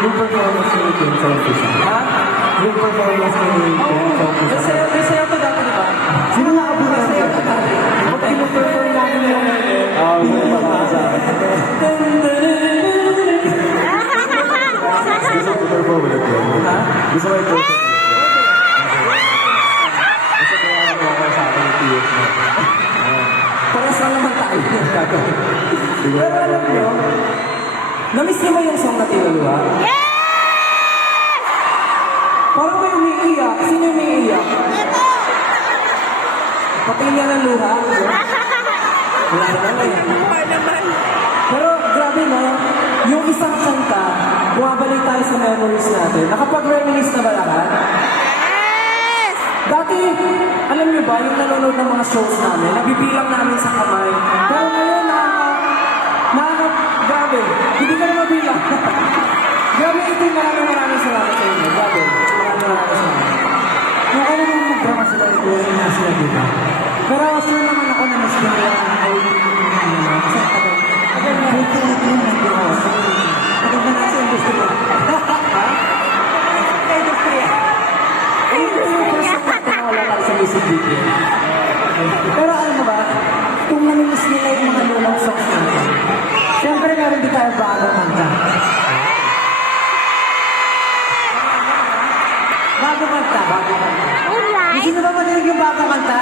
yung performance ni Kim sa umpisa. Ha? Yung performance ni Kim sa umpisa. Kasi ako dati, di ba? Sino nakabutan Kasi niya? ako dati. Pag pinuperform namin yung hindi pa para sa akin. Gusto ko perform ulit yun. Ha? Gusto ko i-perform ulit yun. Kasi kaya mo ako sa akin yung TS mo. Paras lang naman tayo. Pero alam nyo, na-miss niyo ba yung song na Tinuluwa? Parang may umiiyak. Sino yung umiiyak? Pati niya ng luha. Wala naman eh. Pero grabe no, yung isang kanta, bumabalik tayo sa memories natin. Nakapag-reminisce na ba lahat? Dati, alam niyo ba, yung nanonood ng mga shows namin, nabibilang namin sa kamay. Pero ngayon, grabe, hindi ka na mabilang. Grabe ito, maraming salamat sa inyo. Grabe, maraming salamat. Kung ano nung magdrama sila, ito yung nga sila, di ba? Pero sure naman ako na mas ganda ay kasi tagal na ito yung nandito ako. Tagal na nasa industry. Ha? Sa industry. Ayun yung first time na wala tayo sa music video. Pero alam mo ba, kung namimiss nila yung mga lulong songs natin, siyempre meron din tayo bagong kanta. Bagong kanta. Gusto nyo ba marinig yung bagong kanta?